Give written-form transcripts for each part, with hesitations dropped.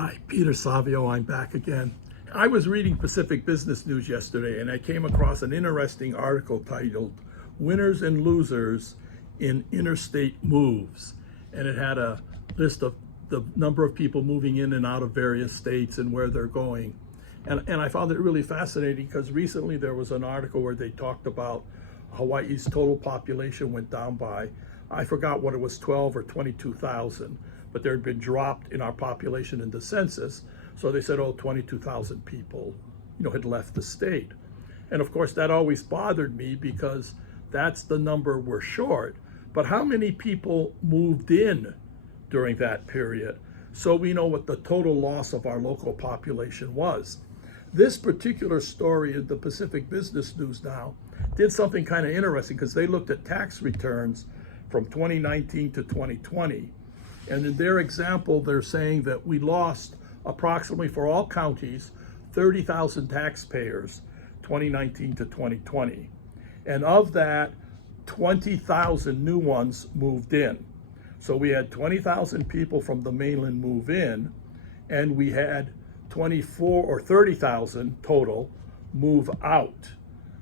Hi, Peter Savio. I'm back again. I was reading Pacific Business News yesterday and I came across an interesting article titled Winners and Losers in Interstate Moves. And it had a list of the number of people moving in and out of various states and where they're going. And I found it really fascinating because recently there was an article where they talked about Hawaii's total population went down by, I forgot what it was, 12 or 22,000, but there had been dropped in our population in the census. So they said, oh, 22,000 people, had left the state. And of course, that always bothered me because that's the number we're short. But how many people moved in during that period? So we know what the total loss of our local population was. This particular story in the Pacific Business News now did something kind of interesting because they looked at tax returns from 2019 to 2020. And in their example, they're saying that we lost approximately for all counties 30,000 taxpayers 2019 to 2020. And of that, 20,000 new ones moved in. So we had 20,000 people from the mainland move in, and we had 24 or 30,000 total move out.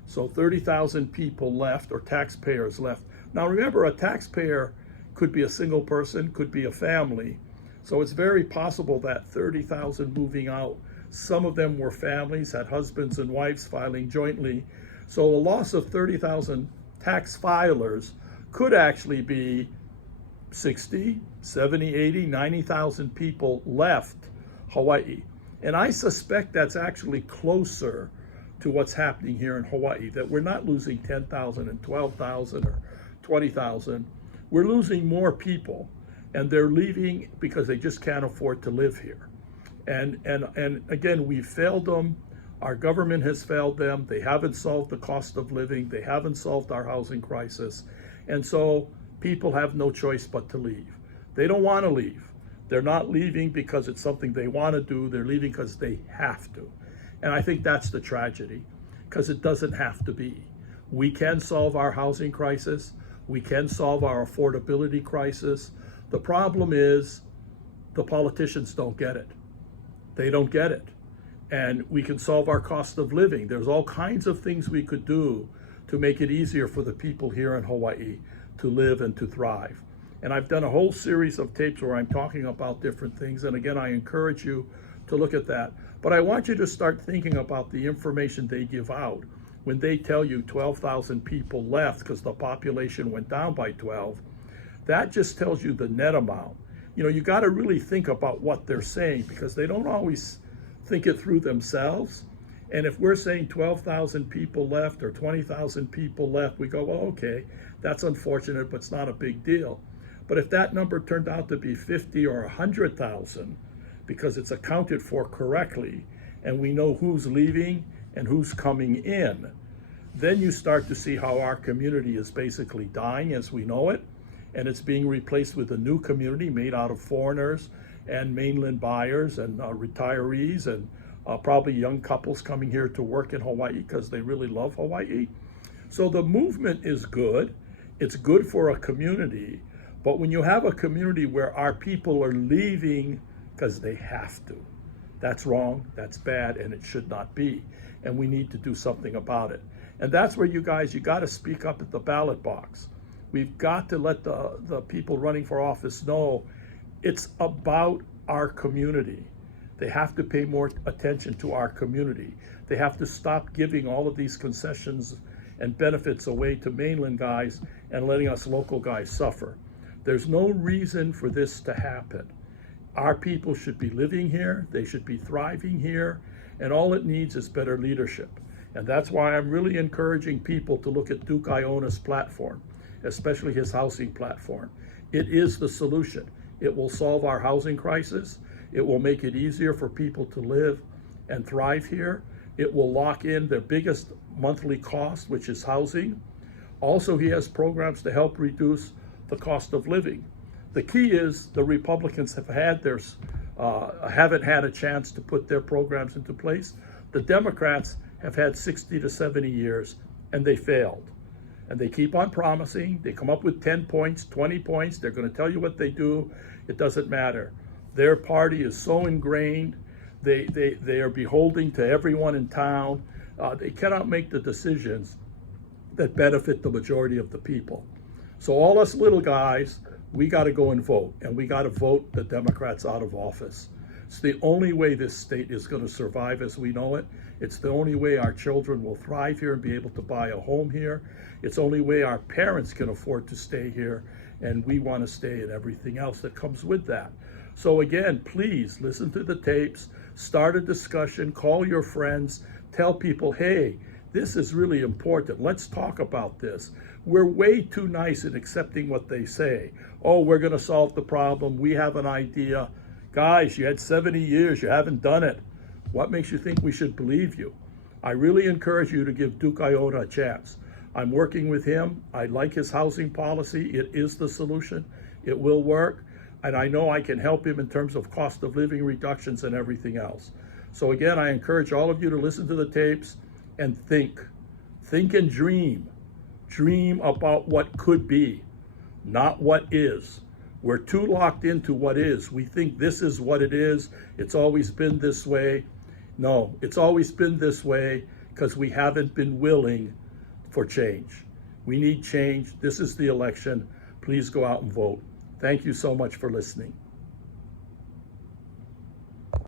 So 30,000 people left, or taxpayers left. Now remember, a taxpayer could be a single person, could be a family. So it's very possible that 30,000 moving out, some of them were families, had husbands and wives filing jointly. So a loss of 30,000 tax filers could actually be 60, 70, 80, 90,000 people left Hawaii. And I suspect that's actually closer to what's happening here in Hawaii, that we're not losing 10,000 and 12,000 or 20,000. We're losing more people, and they're leaving because they just can't afford to live here. And again, we've failed them. Our government has failed them. They haven't solved the cost of living. They haven't solved our housing crisis. And so people have no choice but to leave. They don't want to leave. They're not leaving because it's something they want to do. They're leaving because they have to. And I think that's the tragedy, because it doesn't have to be. We can solve our housing crisis. We can solve our affordability crisis. The problem is the politicians don't get it. They don't get it. And we can solve our cost of living. There's all kinds of things we could do to make it easier for the people here in Hawaii to live and to thrive. And I've done a whole series of tapes where I'm talking about different things. And again, I encourage you to look at that. But I want you to start thinking about the information they give out when they tell you 12,000 people left because the population went down by 12. That just tells you the net amount. You got to really think about what they're saying, because they don't always think it through themselves. And if we're saying 12,000 people left or 20,000 people left, we go, well, okay, that's unfortunate, but it's not a big deal. But if that number turned out to be 50 or 100,000, because it's accounted for correctly, and we know who's leaving and who's coming in, then you start to see how our community is basically dying as we know it, and it's being replaced with a new community made out of foreigners and mainland buyers and retirees and probably young couples coming here to work in Hawaii because they really love Hawaii. So the movement is good. It's good for a community. But when you have a community where our people are leaving because they have to, that's wrong, that's bad, and it should not be. And we need to do something about it. And that's where you got to speak up at the ballot box. We've got to let the people running for office know it's about our community. They have to pay more attention to our community. They have to stop giving all of these concessions and benefits away to mainland guys and letting us local guys suffer. There's no reason for this to happen. Our people should be living here, they should be thriving here, and all it needs is better leadership. And that's why I'm really encouraging people to look at Duke Iona's platform, especially his housing platform. It is the solution. It will solve our housing crisis. It will make it easier for people to live and thrive here. It will lock in their biggest monthly cost, which is housing. Also, he has programs to help reduce the cost of living. The key is the Republicans haven't had a chance to put their programs into place. The Democrats have had 60 to 70 years, and they failed. And they keep on promising. They come up with 10 points, 20 points. They're going to tell you what they do. It doesn't matter. Their party is so ingrained. They are beholden to everyone in town. They cannot make the decisions that benefit the majority of the people. So all us little guys, we got to go and vote, and we got to vote the Democrats out of office. It's the only way this state is going to survive as we know it. It's the only way our children will thrive here and be able to buy a home here. It's the only way our parents can afford to stay here, and we want to stay and everything else that comes with that. So again, please listen to the tapes, start a discussion, call your friends, tell people, hey, this is really important. Let's talk about this. We're way too nice in accepting what they say. Oh, we're going to solve the problem. We have an idea. Guys, you had 70 years. You haven't done it. What makes you think we should believe you? I really encourage you to give Duke Aiota a chance. I'm working with him. I like his housing policy. It is the solution. It will work. And I know I can help him in terms of cost of living reductions and everything else. So again, I encourage all of you to listen to the tapes and think. Think and dream. Dream about what could be, not what is. We're too locked into what is. We think this is what it is. It's always been this way. No, it's always been this way because we haven't been willing for change. We need change. This is the election. Please go out and vote. Thank you so much for listening.